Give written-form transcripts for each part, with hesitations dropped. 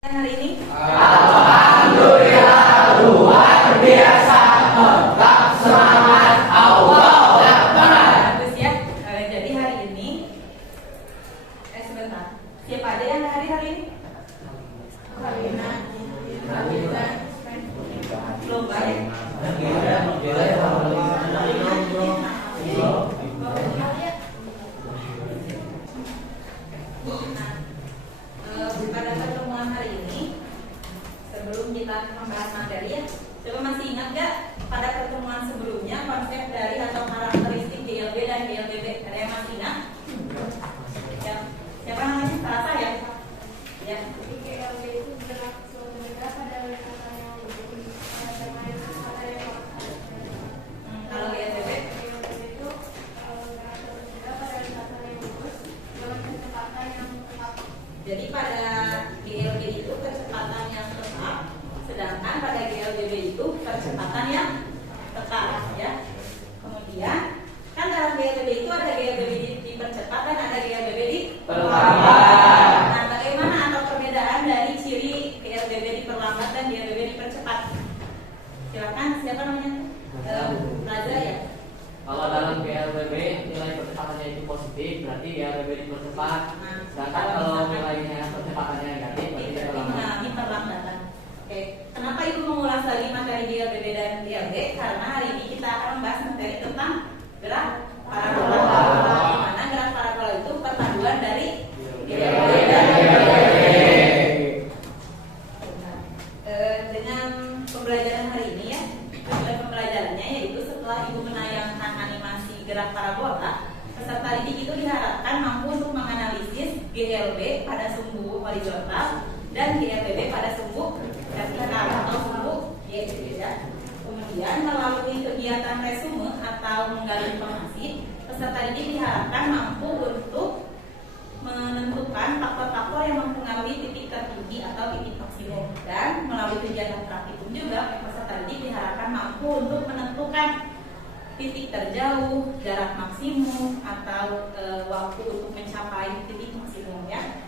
Hari ini Alhamdulillah luar biasa, tetap semangat, Allah Akbar. bagus ya. Jadi hari ini sebentar. Siapa aja yang hari ini? Belum banyak. Pada pertemuan hari ini, sebelum kita membahas materi ya, coba masih ingat gak pada pertemuan sebelumnya konsep dari atau karakteristik GLB dan GLBB? Ada yang masih ingat? Ya. Siapa namanya? Sarasa ya? Ya. GLB itu gerak suatu negara pada lingkungan yang lebih Kalau GLBB? itu gerak suatu negara pada lingkungan yang lurus dengan kecepatan yang tetap. Jadi pada GLB itu kecepatan yang tetap, sedangkan pada GLBB itu kecepatan yang tetap ya. Kemudian kan dalam GLBB itu ada GLBB di percepat dan ada GLBB di perlambat. Nah, bagaimana atau perbedaan dari ciri GLBB di perlambat dan GLBB di percepat? Silakan, siapa namanya? Raza ya. Kalau dalam GLBB nilai percepatannya itu positif, berarti GLBB dipercepat. Sedangkan kalau nilainya percepatannya negatif, berarti Berarti diperlambat. mengalami perlambatan. Oke, kenapa Ibu mengulas lagi materi GLBB dan GLB? Karena hari ini kita akan membahas materi tentang gerak parabola. Di mana gerak parabola itu perpaduan dari GLB dan GLB. Dengan pembelajaran hari ini ya, tujuan pembelajarannya yaitu setelah Ibu menayangkan animasi gerak parabola, peserta didik itu diharapkan mampu untuk menganalisis GLB pada sumbu horizontal dan GLBB pada sumbu vertikal atau sumbu Y ya. Kemudian melalui kegiatan resume atau menggali informasi, peserta didik diharapkan mampu untuk menentukan faktor-faktor yang mempengaruhi titik tertinggi atau titik maksimum, dan melalui kegiatan praktikum juga peserta didik diharapkan mampu untuk menentukan titik terjauh, jarak maksimum atau waktu untuk mencapai titik maksimum ya.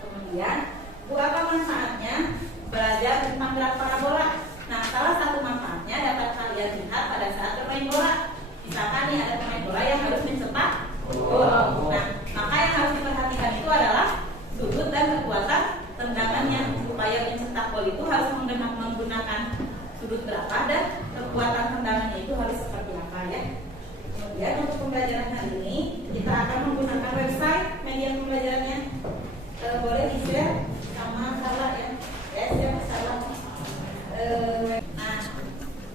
Kemudian, apa manfaatnya belajar tentang gerak parabola? Nah, salah satu manfaatnya dapat kalian lihat pada saat bermain bola. Misalkan nih ada pemain bola yang harus mencetak gol. Nah, maka yang harus diperhatikan itu adalah sudut dan kekuatan tendangannya. Supaya mencetak gol itu harus menggunakan sudut berapa dan kekuatan tendangannya itu harus seperti apa ya. Kemudian untuk pembelajaran hari ini kita akan menggunakan website media pembelajarannya. Boleh di-share sama Sarla ya. Share Sarla. Nah,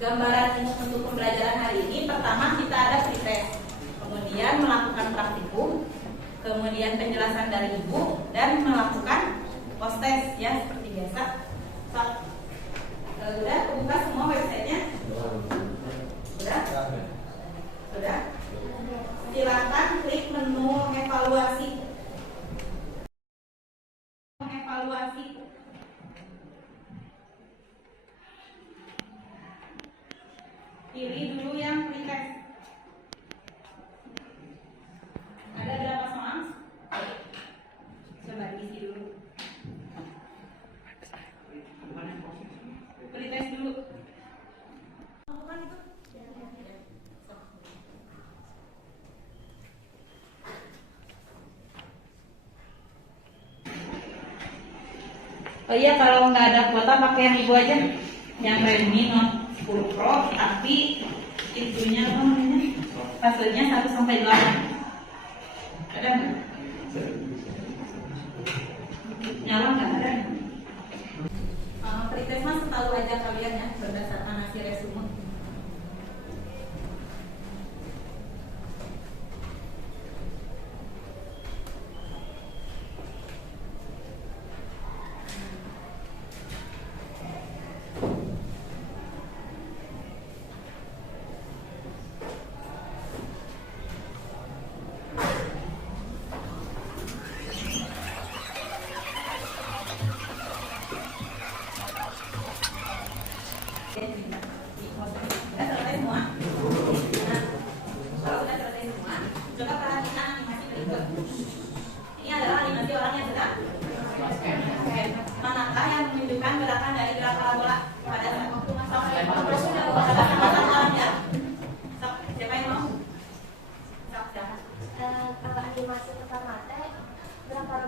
gambaran untuk pembelajaran hari ini pertama kita ada pretest, kemudian melakukan praktikum, kemudian penjelasan dari ibu dan melakukan post test ya seperti biasa. Udah buka semua websitenya? Sudah? Sudah? Silakan klik menu evaluasi. Evaluasi. Pilih dulu yang pretest. Ada berapa soal? Coba diisi dulu. Pretest dulu. Oh iya, kalau nggak ada kuota pakai yang ibu aja, yang Redmi Note 10 Pro, tapi itunya apa namanya? Fasenya 1 sampai 8. Ada nggak? Nyala nggak ada? Pretest mas tahu aja kalian ya berdasarkan hasil resume.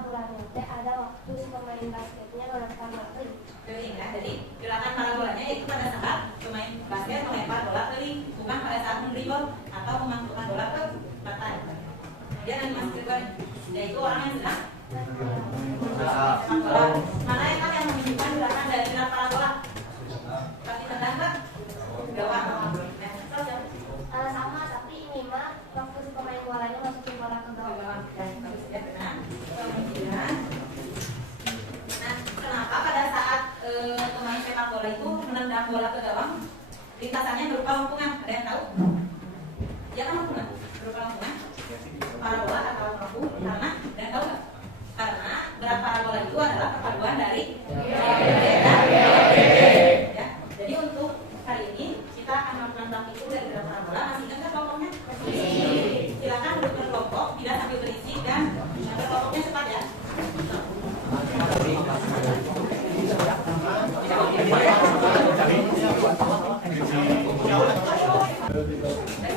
ukurnya teh ada waktu si pemain basketnya melempar bola. Jadi gerakan parabolanya itu pada saat pemain basket melempar bola keliling, bukan pada saat memberi gol atau memasukkan bola ke batai. Kemudian animasi kedua yaitu orang yang sedang bola. Mana yang menunjukkan gerakan dari gerak parabola? Pasti tendang ke gawang. Ya, Sama, tapi ini mah waktu si pemain bolanya masukin bola ke gawang. Dan bagus ya, benar. Kemudian, nah, kenapa pada saat pemain sepak bola itu menendang bola ke gawang, lintasannya berupa lengkungan? Ada yang tahu? Ya kan lengkungan, berupa lengkungan. Parabola atau lengkung, karena ada yang tahu nggak? Karena gerak parabola itu adalah perpaduan dari ya. Jadi untuk hari ini kita akan melakukan praktik dari gerak parabola. Masih ingat kelompoknya? Silakan duduk berkelompok, tidak sambil berisik dan berkelompoknya cepat ya.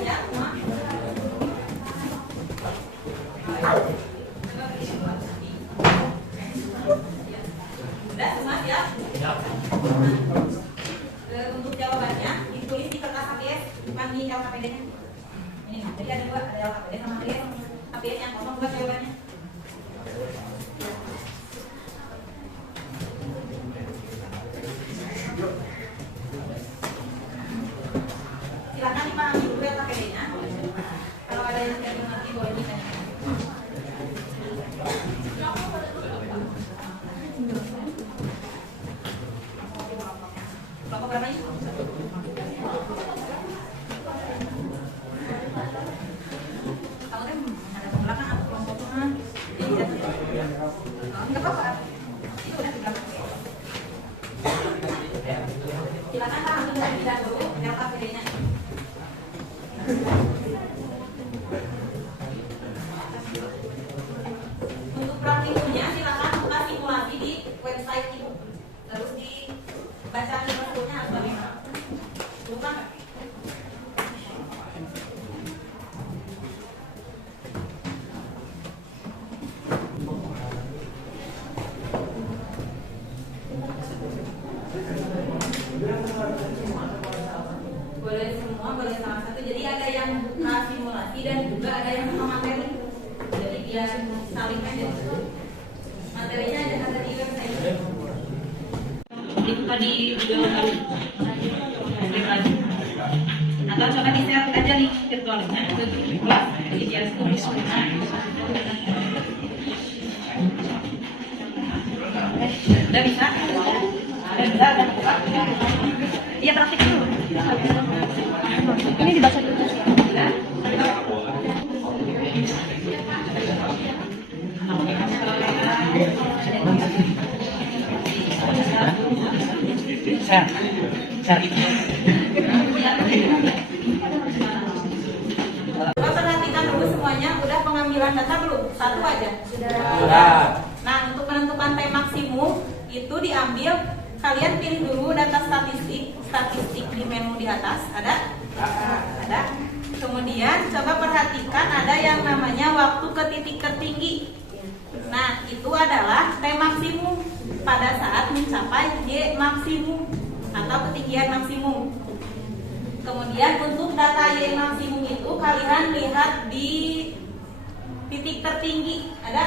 Ya, semua. Sudah semua siap? Untuk jawabannya ditulis di kertas APS, bukan di LKPD-nya. Ini, jadi ada dua, ada LKPD sama APS. APS yang kosong buat jawabannya. Silakan dipahami dulu LKPD-nya. Kalau ada yang tidak mengerti boleh ditanya. Kelompok berapa ini? Kamu kan ada ke belakang atau kelompoknya? Enggak apa-apa. Itu udah di belakang. Silakan pahami terlebih dahulu LKPD-nya. Untuk praktikumnya silakan buka simulasi di website ibu. Terus dibaca prosedurnya harus bagaimana. Bukan? Boleh semua, boleh salah satu. Jadi ada yang buka simulasi dan juga ada yang buka materi. Jadi biar saling aja. Materinya ada di website. Dibuka di Google atau coba di share aja link virtualnya ke kelas. Jadi biar semua. Udah bisa? Udah buka? Iya praktik dulu. Ini dibaca dulu ya. Coba perhatikan dulu semuanya. Udah pengambilan data belum? Satu aja. Sudah. Nah, untuk menentukan P maksimum itu diambil, kalian pilih dulu data statistik di menu di atas. Ada? Ada. Kemudian coba perhatikan ada yang namanya waktu ke titik tertinggi. Nah, itu adalah T maksimum pada saat mencapai Y maksimum atau ketinggian maksimum. Kemudian untuk data Y maksimum itu kalian lihat di titik tertinggi. Ada?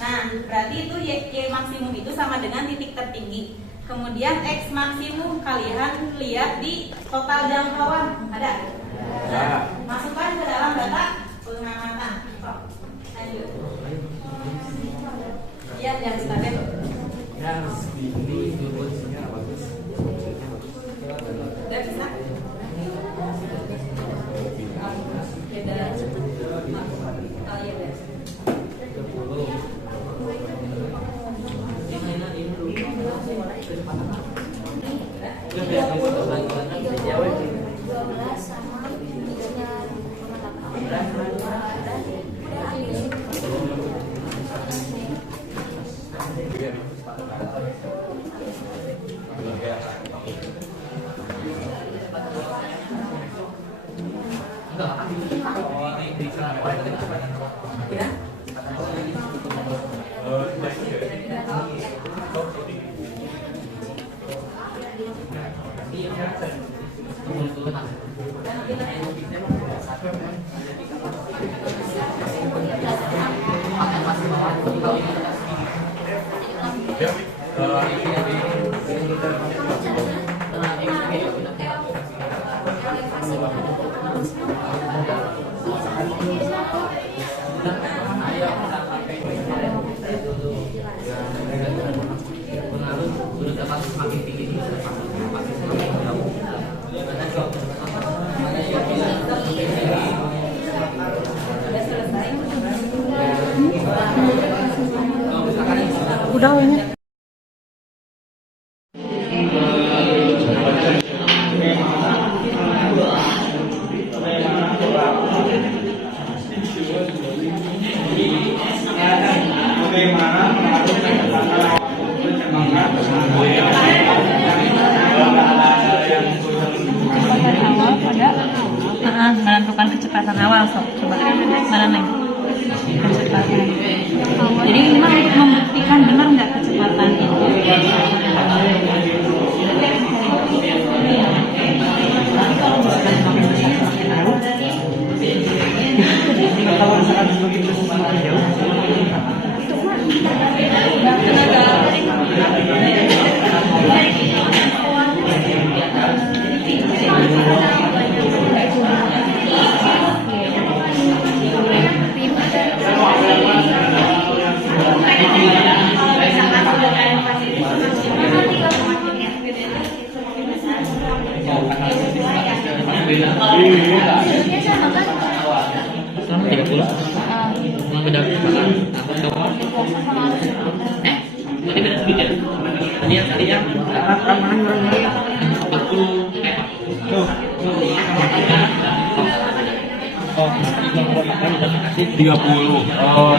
Nah, berarti itu Y maksimum itu sama dengan titik tertinggi. Kemudian X maksimum kalian lihat di total jangkauan. Ada? Nah, masukkan ke dalam data pengamatan. Lanjut. Iya, yang standar. Yang ini dulunya bagus. Udah bisa? Beda. Oh iya, udah. Udah? pengaruh sudut dapat semakin tinggi semakin jauh. Udah ini. Menentukan kecepatan awal, sok coba mana nih kecepatan. Jadi ini mah untuk membuktikan benar nggak kecepatan itu. Kalau misalkan semakin besar semakin jauh, sama 30. Mau beda berapa? Berarti beda sedikit ya? Tadinya mana 40 Oh, 30. Oh.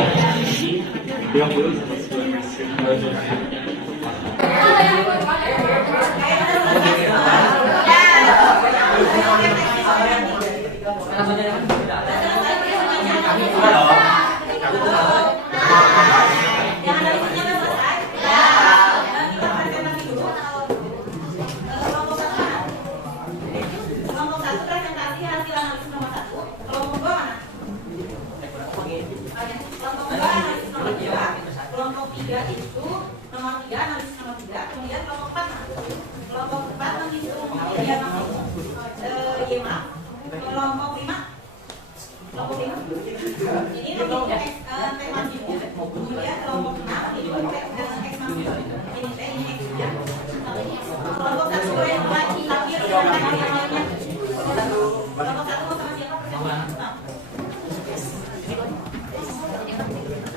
3 itu nomor 3 analisis nomor 3, kemudian kelompok 4 kelompok 4 menghitung kelompok 5 ini nomor T-maksimal, kemudian kelompok 6 itu X-maksimal, ini X-nya, kelompok 1 yang lagi tapi yang lainnya kelompok 1 mau sama siapa?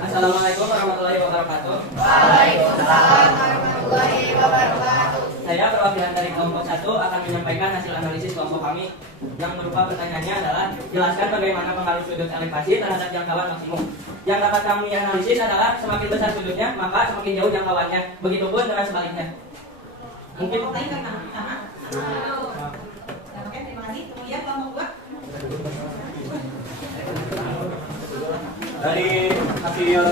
Assalamualaikum warahmatullahi wabarakatuh. Waalaikumsalam warahmatullahi wabarakatuh. Saya perwakilan dari kelompok 1 akan menyampaikan hasil analisis kelompok kami. Yang berupa pertanyaannya adalah jelaskan bagaimana pengaruh sudut elevasi terhadap jangkauan maksimum. Yang dapat kami analisis adalah semakin besar sudutnya maka semakin jauh jangkauannya. Begitupun dengan sebaliknya. Mungkin lain kan sama. Oke, terima kasih. Kemudian kelompok 2 dari hasil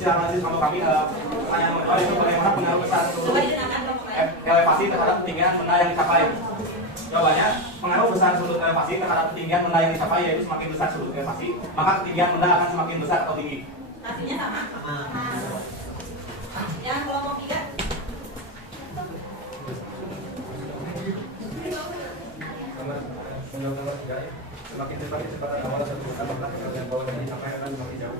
analisis kelompok kami pertanyaan nomor 2 itu bagaimana pengaruh besar elevasi terhadap ketinggian benda yang dicapai. Jawabannya, pengaruh besar sudut elevasi terhadap ketinggian benda yang dicapai yaitu semakin besar sudut elevasi maka ketinggian benda akan semakin besar atau tinggi. hasilnya sama. Yang kelompok 3 semakin cepat kecepatan awal satu benda maka kecepatan bawah yang dicapai akan semakin jauh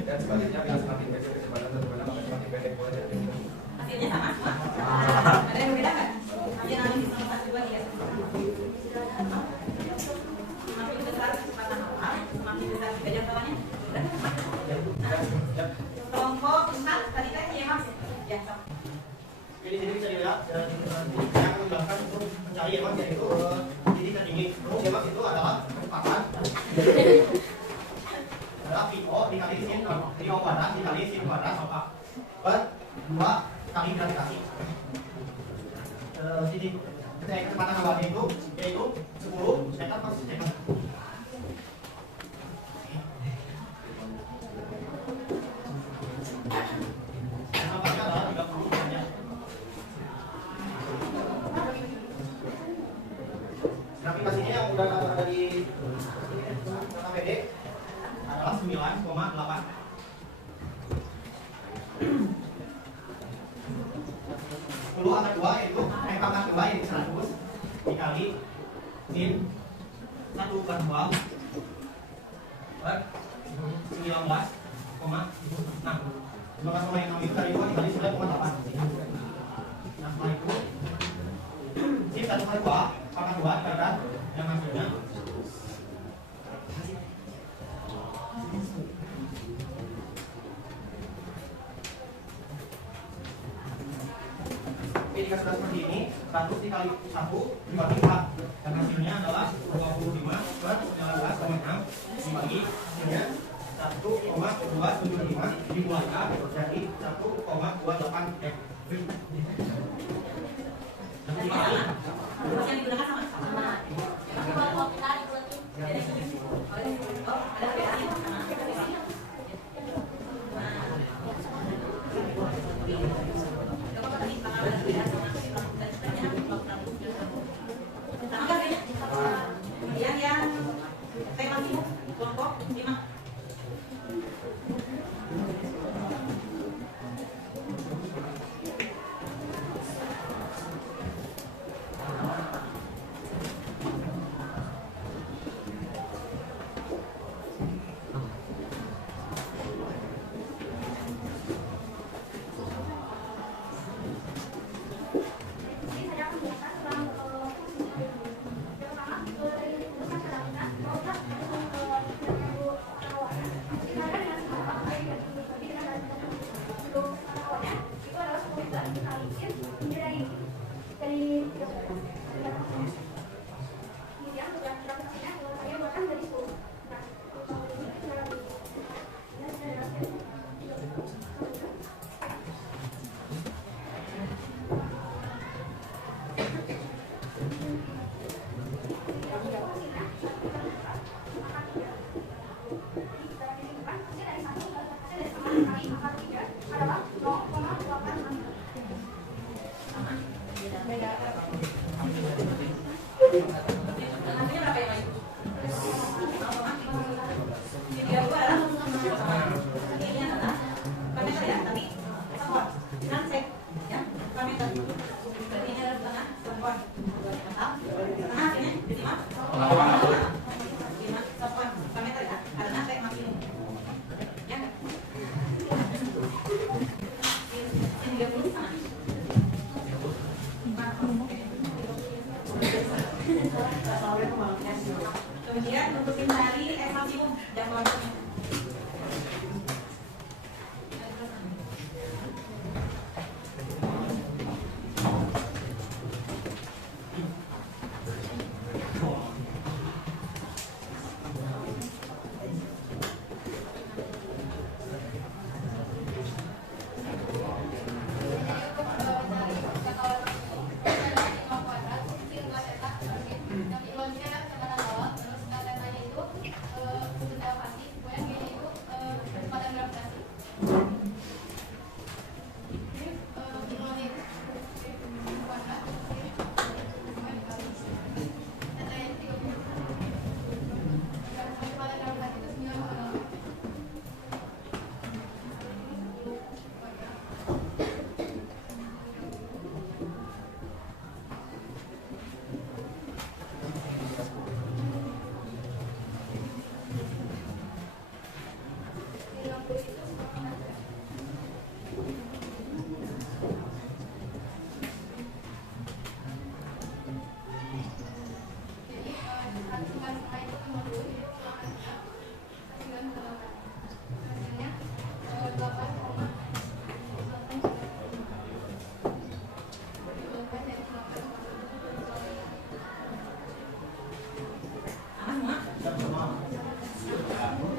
dan sebaliknya bila semakin kecil kecepatan satu benda maka semakin pendek bola dari benda. hasilnya sama. Ada yang berbeda kan? Hasil analisis nomor 1, 2, 3. Semakin besar kecepatan awal, semakin besar juga jangkauannya. Kelompok 4 tadi kan EMAX ya. Jadi bisa dilihat dan saya akan menggunakan untuk mencari EMAX yaitu titik tertinggi. EMAX itu adalah kecepatan adalah VO dikali sin VO kuadrat dikali sin kuadrat sama per 2 kali gravitasi. Titik kecepatan awalnya itu yaitu 10 meter per second. Nampaknya adalah 30 banyak. yang 6 itu dari 2 dikali 9,8. Nah, setelah itu sin 1 kali 2 pangkat 2 dikalikan yang hasilnya jika sudah seperti ini, 100 dikali 1 dibagi 4 dan hasilnya adalah 25/19,6 dibagi hasilnya 1,275 dimulaikan jadi 1,28 F. Masih yang digunakan sama? Tapi kalau kita dikuletin, Jadi, oh, ada bedanya. Kemudian yang tema sibuk kelompok 5. Kemudian untuk mencari maksimum jam waktunya.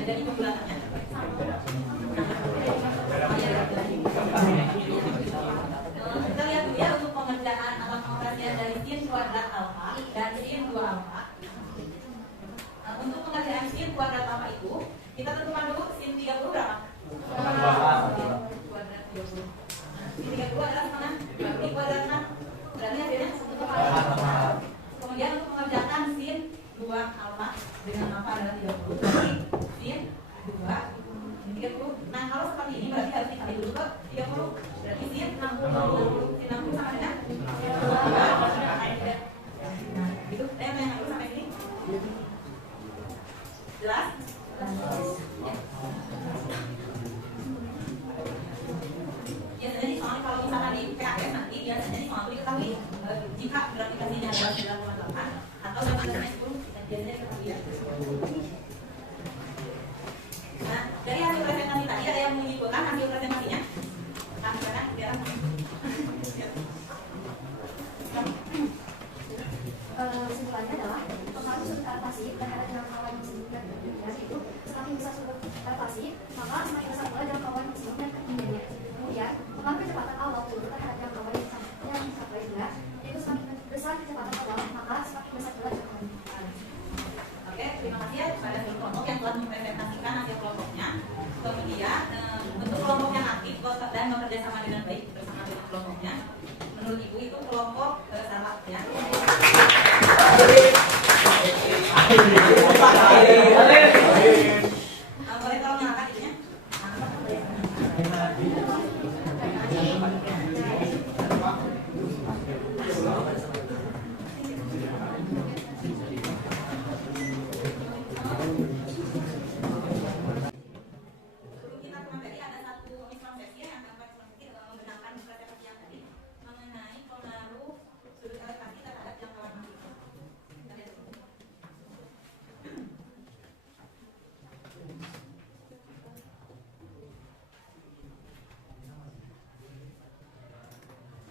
Jadi pembulatannya. Kita lihat dulu ya untuk pengerjaan alat pengoperasian dari sin kuadrat alfa dan sin 2 alfa. Untuk pengerjaan sin kuadrat alfa itu kita tentukan dulu sin 30 berapa? Kuadrat 30. Sin 30 adalah mana? Di kuadrat 6. Berarti hasilnya 1,4. Kemudian untuk mengerjakan sin 2 alfa dengan alfa adalah 30. Berarti sin 2 30. Nah, kalau seperti ini berarti harus dikali dulu ke 30. Berarti sin 60. Sin 60 sama dengan 2. Nah, itu yang 60 sampai sini. Jelas? Ya. telah mempresentasikan hasil kelompoknya. Kemudian untuk kelompok yang aktif dan bekerja sama dengan baik bersama dengan kelompoknya, menurut Ibu itu kelompok salah ya. Boleh tolong nyalakan itunya? Sebelum kita ke materi, ada satu miskonsepsi yang dapat membenarkan persepsi yang tadi mengenai pengaruh sudut elevasi terhadap jangkauan maksimum.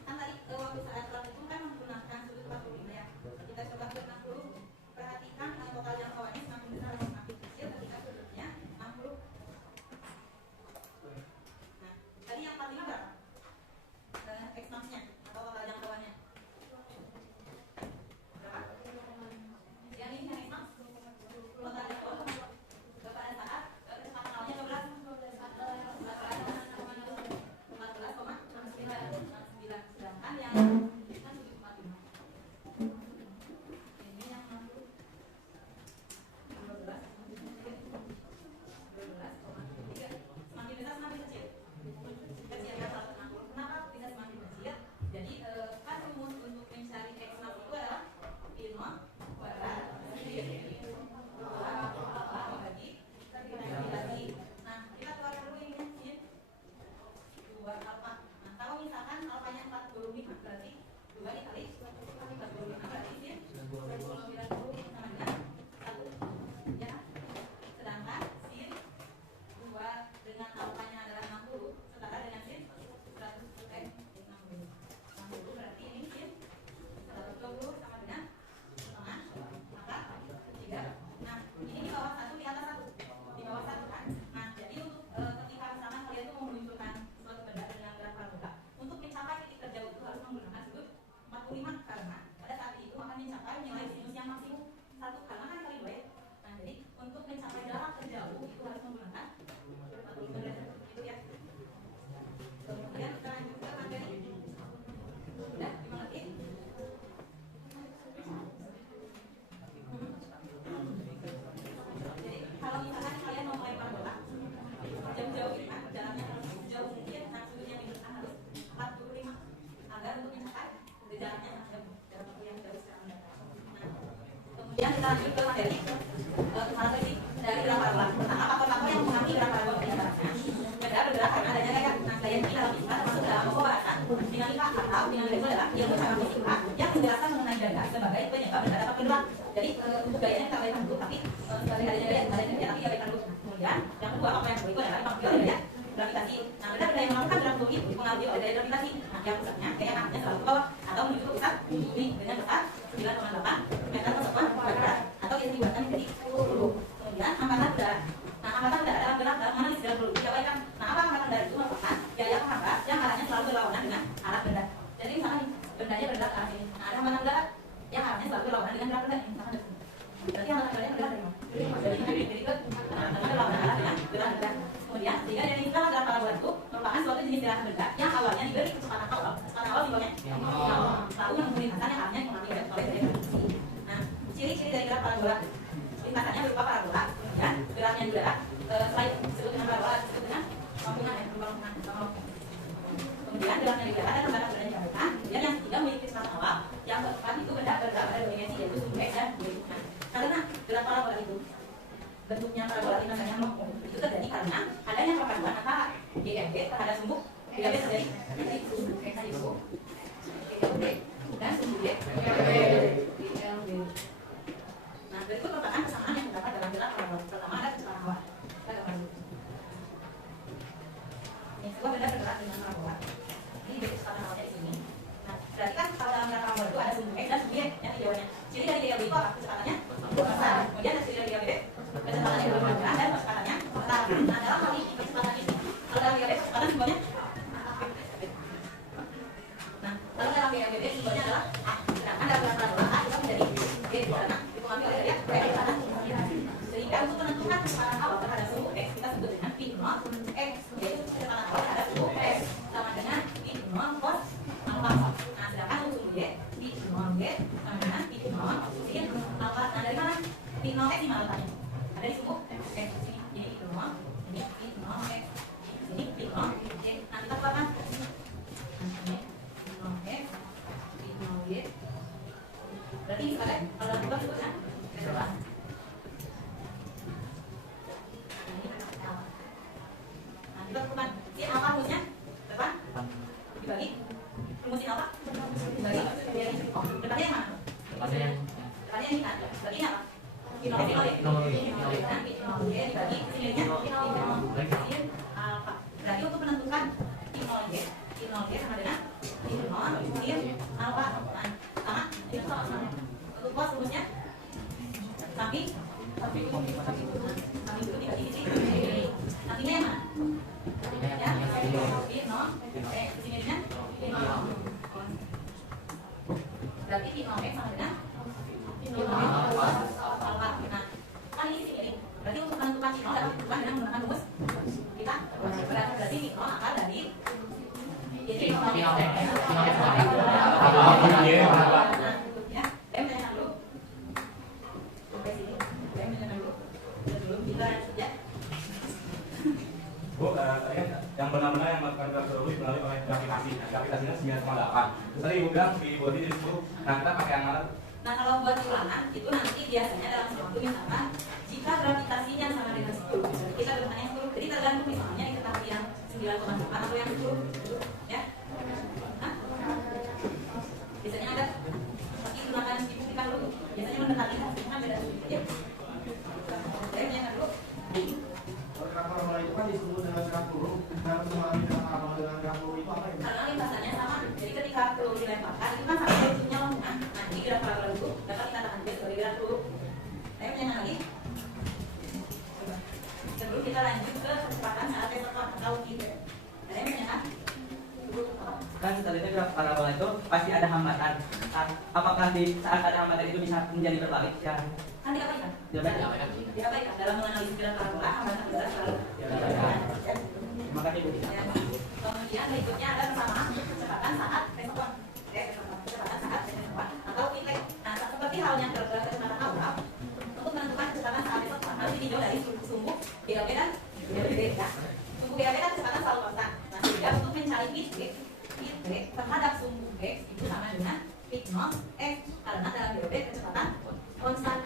Kan tadi waktu saat kelas itu kan menggunakan sudut 45 ya. Kita coba ke 60. Perhatikan total jangkauannya semakin besar atau semakin kecil ketika sudutnya 60. Nah, tadi yang 45 berapa? X max-nya atau total jangkauannya? Berapa? Yang ini X max? Total jangkauan pada saat kecepatan awalnya 14,9, sedangkan yang kan 7,5. Ini yang 60. 12,3. Semakin besar semakin kecil. Kecil ya 160. Kenapa bisa semakin kecil? Jadi kan rumus untuk mencari X max itu adalah I0 kuadrat bagi. Nah, kita keluarkan dulu ini sin 2 alfa. Nah, kalau misalkan alfanya 45 berarti 2 dikali 45 berarti sin 90 sama dengan 1 ya. Sedangkan sin 2 dengan alfanya adalah 60 setara dengan sin 60 berarti ini sin 120 sama dengan setengah maka 3. Nah, ini di bawah 1 di atas 1 di bawah 1 kan. Nah, jadi untuk ketika misalkan kalian tuh memunculkan suatu benda dengan gerak parabola, untuk mencapai titik terjauh itu harus menggunakan sudut 45 karena pada saat itu akan mencapai nilai sinus yang maksimum 1 karena kan kali 2 ya. Nah, jadi untuk mencapai jarak terjauh itu harus menggunakan 45 derajat itu ya. Kemudian kita lanjut ke materi. Udah dimengerti? Jadi kalau misalkan kalian mau mulai parabola jauh-jauh ini kan jaraknya jauh mungkin, nah sudutnya ditentukan harus 45 agar untuk mencapai jaraknya jarak yang jauh secara mendatar. Nah, kemudian kita lanjut ke materi materi dari gerak parabola. Pertama, faktor-faktor yang mengaruhi gerak parabola di jaraknya. Benda bergerak karena adanya gaya. Nah, gaya ini dalam fisika termasuk dalam pembahasan dinamika atau dinamika itu adalah ilmu cara fisika yang menjelaskan mengenai gaya sebagai penyebab benda dapat bergerak. Jadi untuk gayanya kita abaikan dulu, tapi sebagai adanya gaya tapi abaikan dulu. Kemudian yang kedua, apa yang kedua itu adalah dipengaruhi oleh gaya gravitasi. Nah, benda-benda yang melakukan gerak bumi dipengaruhi oleh gaya gravitasi. Nah, yang pusatnya gaya arahnya selalu ke bawah atau menuju ke pusat bumi dengan besar 9,8 meter per sekuan kuadrat atau yang dibuatkan menjadi 10. Kemudian hambatan udara. Nah, hambatan udara dalam gerak dalam analisis gerak bumi diabaikan. Nah, apa hambatan udara itu merupakan gaya penghambat yang arahnya selalu berlawanan dengan arah benda. Jadi misalkan bendanya bergerak ke arah ini. Nah, ada hambatan udara yang arahnya selalu berlawanan dengan gerak benda. Misalkan dari sini. Berarti hambatan udaranya bergerak dari mana? Jadi ke berlawanan arah dengan gerak benda. Kemudian sehingga dari istilah gerak parabola itu merupakan suatu jenis gerakan benda yang awalnya diberi kecepatan awal simbolnya lalu menemui lintasan yang arahnya mengalami oleh gaya gravitasi. Nah, ciri-ciri dari gerak parabola lintasannya berupa parabola, kemudian geraknya di udara selain disebut dengan parabola disebut dengan lengkungan ya, berupa lengkungan. Kemudian geraknya di udara dan lembaran udara yang diabaikan. Kemudian yang ketiga memiliki kecepatan awal, yang keempat itu benda bergerak pada dua dimensi yaitu sumbu X dan Y. Nah, karena gerak parabola itu bentuknya parabola lintasannya melengkung itu terjadi karena adanya perpaduan antara GMB terhadap sumbu GMB terjadi dari sumbu X tadi itu GMB dan sumbu Y GLB. Nah, berikut merupakan kesamaan yang terdapat dalam gerak parabola. Pertama ada kecepatan awal. Kita gambar dulu. Ini sebuah benda bergerak dengan parabola. Ini kecepatan awalnya di sini. Nah, berarti kan kalau dalam gerak parabola itu ada sumbu X dan sumbu Y yang di jauhnya. Ciri dari GLB itu apa? Kecepatannya besar. Kemudian ada ciri dari GLB kecepatannya bergerak dan kecepatannya besar. Nah, dalam hal ini kecepatan ini kalau dalam GLB kecepatan simbolnya nah, kalau dalam GLB simbolnya adalah A. kecepatan awal terhadap sumbu X kita sebut dengan P0 X, yaitu kecepatan awal terhadap sumbu X sama dengan P0 cos alpha. Nah, sedangkan untuk sumbu Y, P0 Y sama dengan P0 sin alpha. Nah, dari mana P0 X di mana letaknya? Ada di sumbu X sini. Ini P0, ini P0 X, ini P0 Y. Nah, kita keluarkan. Nah, ini P0 X, P0 Y. Berarti ini sebagai kalau dalam sebut kan kecepatan. Kita lakukan sin alpha rumusnya depan dibagi rumus sin alpha dibagi depannya yang mana? Depannya ini kan bagi ini apa? Sin alpha dibagi sinnya sin alpha. Berarti untuk menentukan sin y sama dengan sin alpha. Nah, sama untuk cos rumusnya samping itu dibagi di sini. Sampingnya yang mana? Ya, P0 X sininya P0. Berarti P0 X sama dengan P0 alpha. Nah, kan ini sini. Berarti untuk menentukan P0 dapat ditentukan dengan menggunakan rumus kita. Berarti P0 akar dari jadi P0 X. Ya, saya menanyakan dulu. Sampai sini. Saya menanyakan dulu. Sebelum kita ya. Bu, tadi yang benar-benar yang melakukan gerak tersebut melalui oleh gravitasi. Nah, gravitasinya 9,8. Terus tadi ibu bilang di body di situ. Nah, kita pakai yang mana? Nah, kalau buat ulangan itu nanti biasanya dalam suatu misalkan jika gravitasinya sama dengan 10, kita bertanya yang 10. Jadi tergantung misalnya diketahui yang 9,8 atau yang 10, ya. Nah, biasanya ada tapi gunakan dibuktikan dulu. Biasanya mendekati hasilnya kan beda sedikit, ya. Saya menanyakan dulu. Gerak parabola itu kan disebut dengan gerak peluru. Dalam memahami gerak parabola dengan gerak peluru itu apa ya? Karena lintasannya sama. Jadi ketika peluru dilemparkan itu kan sampai ujungnya lengkungan. Nah, di gerak parabola itu dapat kita katakan sebagai gerak peluru. Saya menanyakan lagi. Coba. Sebelum kita lanjut ke kecepatan saat telepon atau gitu. Saya menanyakan. Kan setelahnya gerak parabola itu pasti ada hambatan. Apakah di saat ada hambatan itu bisa menjadi berbalik? Ya. Kan diabaikan. Diabaikan dalam menganalisis gerak parabola hambatan udara selalu diabaikan. Terima kasih Bu. Ya. Kemudian berikutnya ada persamaan kecepatan saat respon. Kecepatan saat respon atau titik. Nah, seperti halnya kecepatan awal untuk menentukan kecepatan saat respon harus ditinjau dari sumbu GAB dan GAB ya. Sumbu GAB kan kecepatan selalu konstan. Nah, sehingga untuk mencari titik terhadap sumbu X itu sama dengan P0 X karena dalam GAB kecepatan konstan.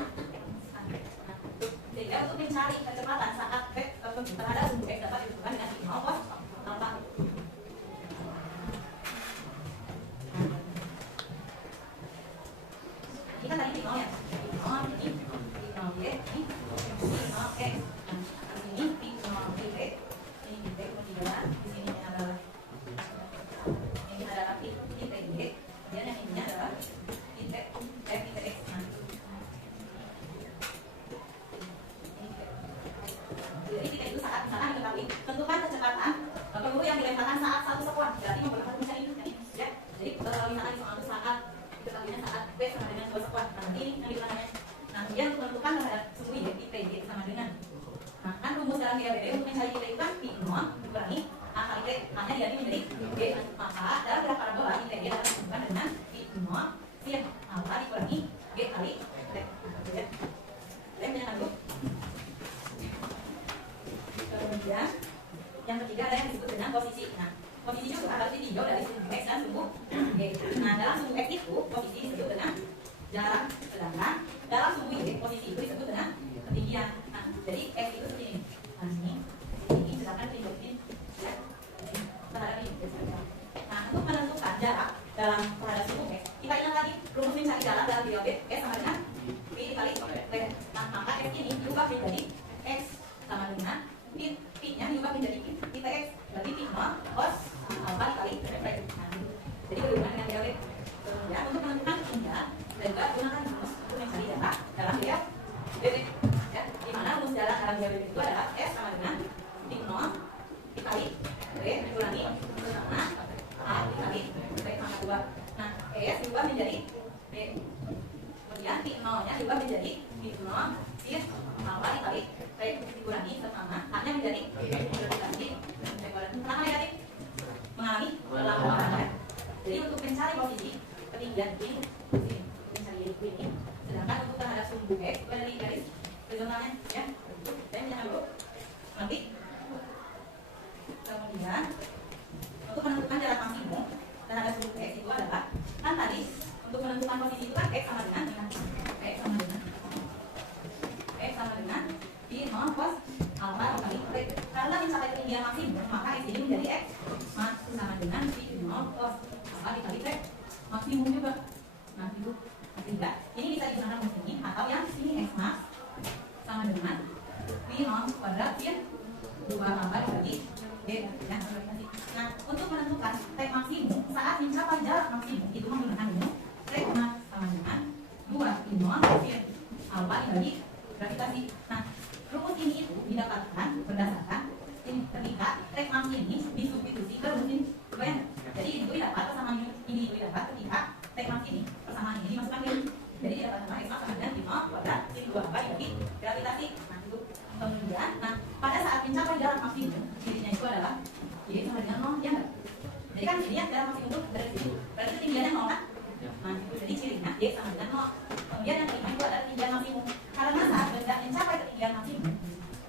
Sehingga untuk mencari kecepatan saat V terhadap sumbu X dapat ditentukan dengan P0 cos alpha. Ini kan tadi P0 ya. P0 ini P0 Y ini P0 X. Nah, ini P0 Y ini titik kemudian di sini adalah ini adalah titik Y. Kemudian yang ini adalah titik F titik X. Jadi titik itu saat misalkan diketahui tentukan kecepatan peluru yang dilemparkan saat satu sekuan. Berarti menggunakan rumus ini ya. Jadi misalkan di soal saat diketahuinya saat V sama dengan 2 sekuan. Nah, nanti ini yang digunakannya. Nah, kemudian untuk menentukan terhadap sumbu Y titik Y sama dengan. Nah, kan rumus dalam GABD untuk mencari titik itu kan P0 dikurangi A kali T. Hanya diganti menjadi G. Maka dalam gerak parabola titik Y dapat ditentukan dengan P0 sin alpha dikurangi G kali T. Saya menanyakan dulu. Kemudian yang ketiga ada yang disebut dengan posisi. Nah, posisi juga harus ditinjau dari sumbu X dan sumbu Y. Nah, dalam sumbu X itu posisi disebut dengan jarak, sedangkan dalam sumbu Y posisi itu disebut dengan ketinggian. Nah, jadi X itu seperti ini. Nah, ini sedangkan ini ya, terhadap ini. Nah, untuk menentukan jarak dalam terhadap sumbu X, kita ingat lagi rumus mencari jarak dalam GAB S sama dengan P dikali V. Nah, maka X ini diubah menjadi X sama dengan P-nya diubah menjadi P-X. Berarti P0 cos alpha dikali V. Nah, jadi berhubungan dengan GAB. Kemudian untuk menentukan ketinggian dan juga gunakan rumus untuk mencari jarak dalam GAB. Ya, di mana rumus jarak dalam GAB itu adalah S sama dengan P0 dikali V dikurangi sama A dikali V pangkat 2. Nah, S diubah menjadi B. Kemudian P0-nya diubah menjadi P0 sin alpha dikali V dikurangi Nanti kemudian untuk menentukan jarak maksimum terhadap sudut X itu adalah, kan tadi untuk menentukan posisi itu kan X sama dengan I 0 cos alpha dikali T. Karena mencapai ketinggian maksimum, maka X ini menjadi X max sama dengan I 0 cos alpha dikali T maksimum juga. Nah itu sehingga ini bisa digunakan untuk ini, atau yang sini X max sama dengan I 0 kuadrat sin 2 alpha dikali T. Ya, nah untuk menentukan T maksimum saat mencapai jarak maksimum itu menggunakan rumus T max sama dengan 2 I 0 sin alpha dikali gravitasi. Nah rumus ini itu didapatkan berdasarkan ini ketika T max ini disubstitusi ke rumus ini. Bayang, jadi itu dapat persamaan ini itu dapat ketika T max ini persamaan ini dimasukkan ke ini. Jadi didapatkan X max sama dengan 5 kuadrat sin 2 alpha dikali gravitasi. Nah itu kemudian, nah pada saat mencapai jarak maksimum cirinya itu adalah Y sama dengan 0, ya enggak? Jadi kan cirinya jarak maksimum itu dari sini, berarti ketinggiannya 0 kan? Nah itu jadi cirinya Y sama dengan 0. Kemudian yang kelima itu adalah ketinggian maksimum. Karena saat benda mencapai ketinggian maksimum,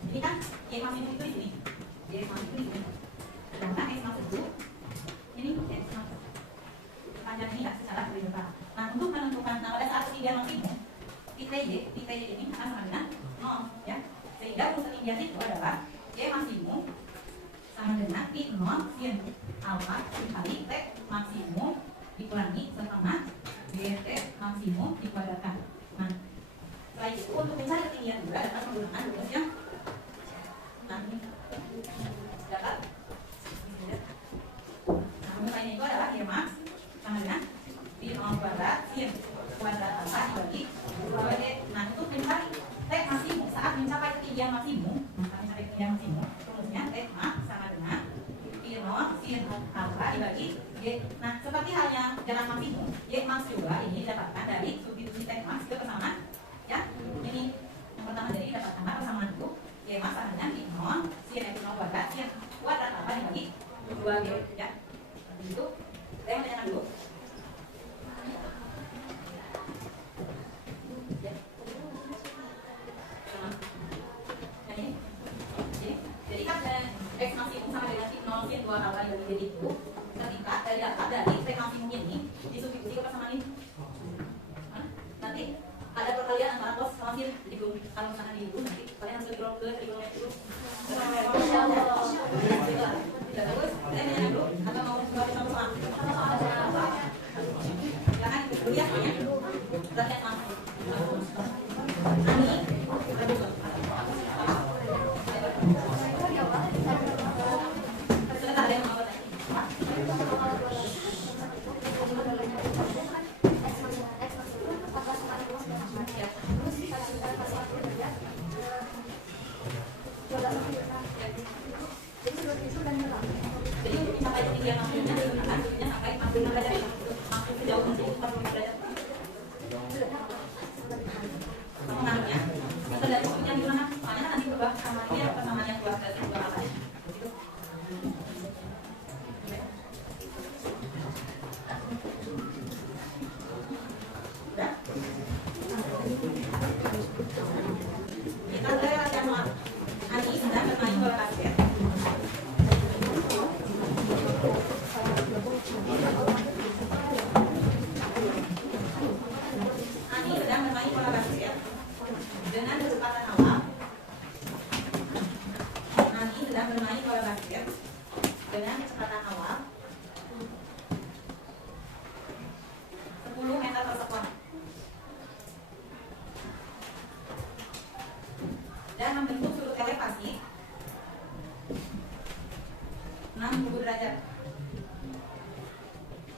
ini kan Y maksimum itu di sini, Y maksimum itu di sini. Sedangkan X max itu ini X max panjang ini kan secara horizontal. Nah untuk menentukan, nah pada saat ketinggian maksimum TY ini akan sama dengan 0, ya. Sehingga rumus ketinggian itu adalah Y maksimum sama dengan I 0 sin alpha dikali T maksimum dikurangi setengah BT maksimum dikuadratkan. Nah setelah itu untuk mencari ketinggian juga dapat menggunakan rumusnya. Nah ini dapat. Nah rumus lainnya itu adalah Y max sama dengan I 0 kuadrat sin kuadrat alpha dibagi 2D. Nah untuk mencari T maksimum saat mencapai ketinggian maksimum, rumusnya T max sama dengan I 0 sin alpha dibagi Y. Nah seperti halnya jarak maksimum, Y max juga ini didapatkan dari substitusi T max ke persamaan, ya. Ini yang pertama, jadi didapatkan persamaan itu Y max sama dengan I 0 sin F 0 kuadrat sin kuadrat alpha dibagi 2G, ya. Seperti itu. Saya mau tanyakan dulu. Jadi kan X maksimum sama dengan I 0 sin 2 alpha dibagi jadi itu ketika dapat dari T maksimum ini disubstitusi ke persamaan ini. Nanti ada perkalian antara cos sama sin, jadi belum kalau misalnya di itu nanti kalian harus trigonometri dulu. Tidak bagus, saya nanya dulu atau mau coba sama-sama? Jangan dulu ya, perhatian mas. Sebentar, ada yang mau bertanya? Jadi untuk mencapai ketinggian maksimumnya digunakan suhunya sampai 45 derajat, maksimum sejauh mungkin 45 derajat. Pengaruhnya tergantung suhunya gimana. Soalnya nanti berubah samanya persamaan yang keluar dari dua apa. Kita ke latihan luar. Ani sedang bermain bola basket. Ani sedang bermain bola basket dengan kecepatan awal. Ani sedang bermain bola basket dengan kecepatan awal 10 meter per sekon dan membentuk sudut elevasi 60 derajat.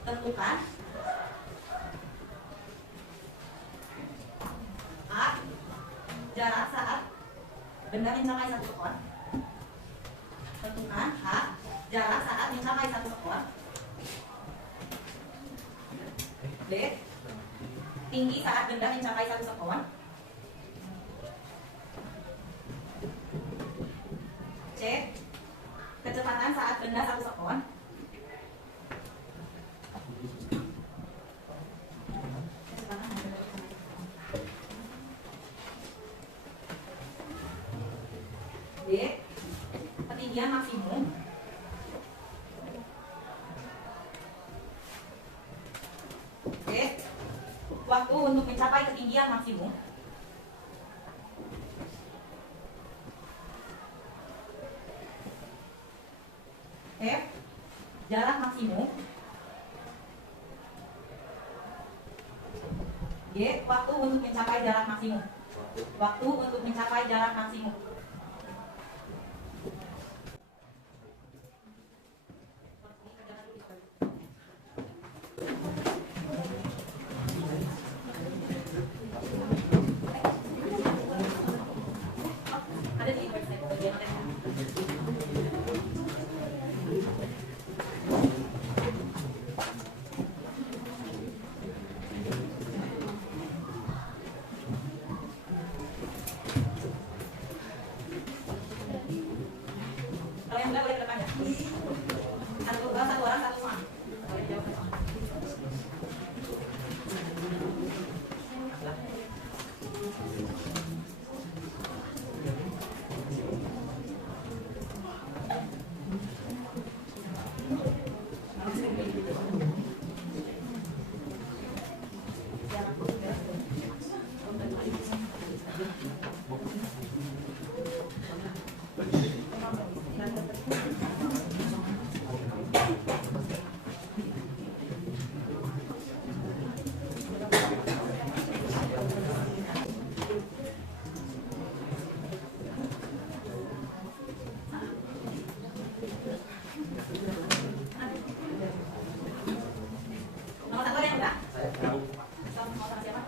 Tentukan A. Jarak saat benda mencapai 1 sekon. Tentukan A. Jarak saat mencapai 1 sekon. B. Tinggi saat benda mencapai 1 sekon. C. Kecepatan saat benda 1 sekon. D. ketinggian maksimum. Oke. Waktu untuk mencapai ketinggian maksimum. F. Jarak maksimum. G. Waktu untuk mencapai jarak maksimum. Waktu untuk mencapai jarak maksimum. Ada di website bagian mana? Kalau yang enggak boleh ke depan ya. Satu orang satu soal. Boleh jawab satu soal. Nomor satu ada yang enggak? Nomor siapa?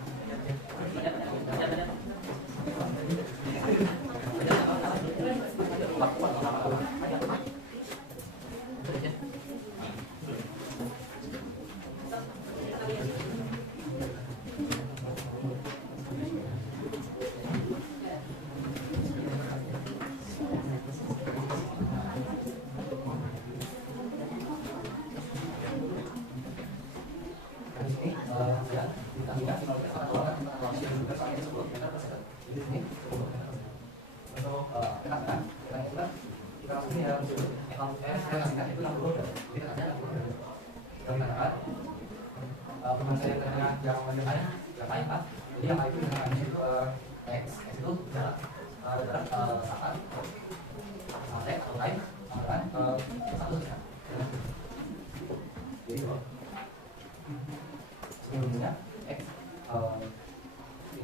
Sebelumnya X 5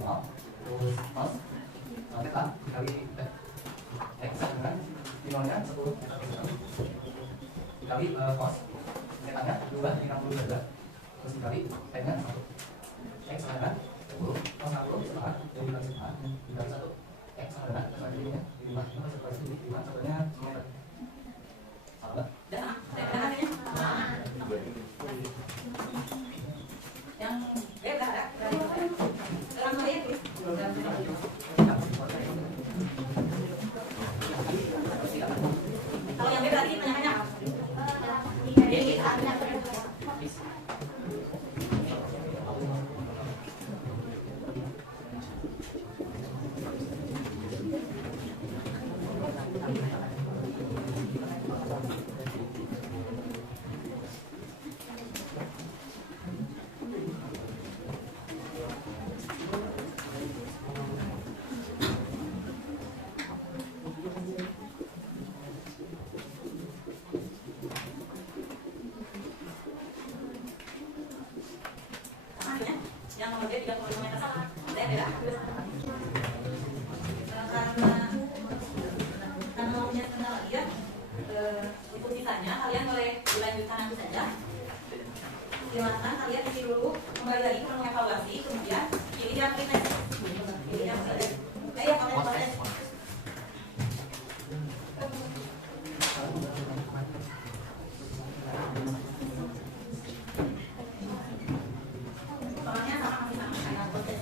terus cos theta dikali X dengan finalnya 10 dikali cos theta nya 2 30 derajat terus dikali tan nya 1 X sama dengan 10 cos 60 setengah jadi dikali setengah dikali 1 X sama dengan setengah jadinya 5 setelah sini 5 satunya meter salah Yang enggak ada. Langsung aja tulis. Kalau yang B berarti tanya-tanya. Yang nomor B 35 meter sama. Saya beda. Karena mau punya kendala lagi ya, untuk sisanya kalian boleh dilanjutkan nanti saja. Silakan kalian isi dulu, kembali lagi ke menu evaluasi, kemudian pilih yang print. Pilih yang print. Ya, konten. Soalnya sama masih sama kayak konten.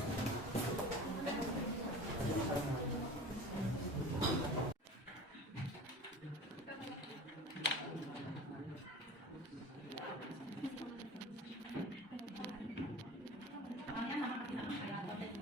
Soalnya sama masih sama kayak konten.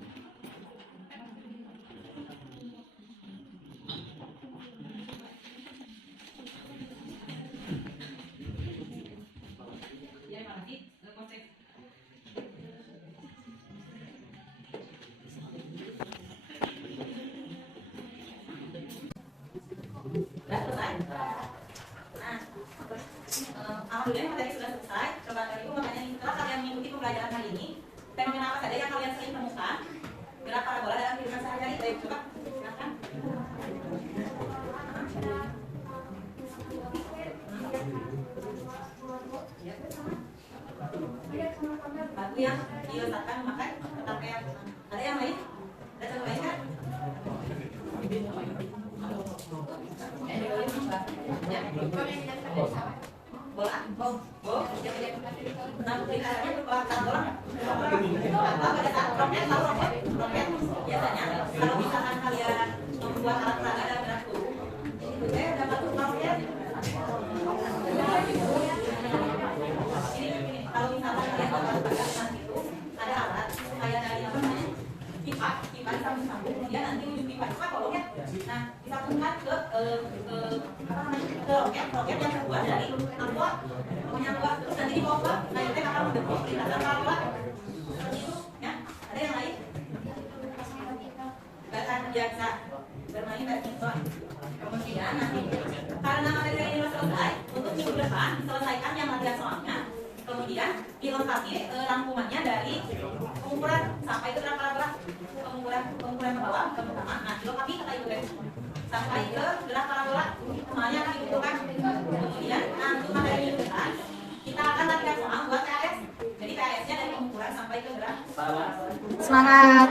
alhamdulillah materi sudah selesai. Coba dari ibu makanya setelah kalian mengikuti pembelajaran hari ini, fenomena apa saja yang kalian sering temukan? Gerak parabola dalam kehidupan sehari-hari. Baik, coba silakan. Batu yang diletakkan makan tetap kayak ada yang lain? Ada contoh lain kan? Bola, nah peliharannya berupa bola nggak? Pada saat roket, biasanya kalau misalkan kalian membuat alat peraga dalam gerak tubuh, itu saya dapat roket. Ini kalau misalkan kalian buat alat peraga itu ada alat kayak dari apa namanya pipa disambung-sambung, kemudian nanti ujung pipa itu kan kolongnya, nah disambungkan ke roket yang terbuat dari angkot, menyangkut terus nanti dibawa, nah itu akan mendukung perlintasan parabola seperti itu, ya. Ada yang lain? Bahkan biasa bermain badminton. Kemudian nanti karena materi ini sudah selesai, untuk minggu depan diselesaikan yang latihan soalnya. Kemudian dilengkapi rangkumannya dari pengukuran sampai ke gerak parabola, pengukuran ke bawah, ke pertama, nah dilengkapi kata itu guys, sampai ke gerak parabola semuanya akan dibutuhkan. Kemudian nah untuk materi minggu depan kita akan latihan soal buat PAS. Jadi PAS-nya dari pengukuran sampai ke gerak parabola. Semangat.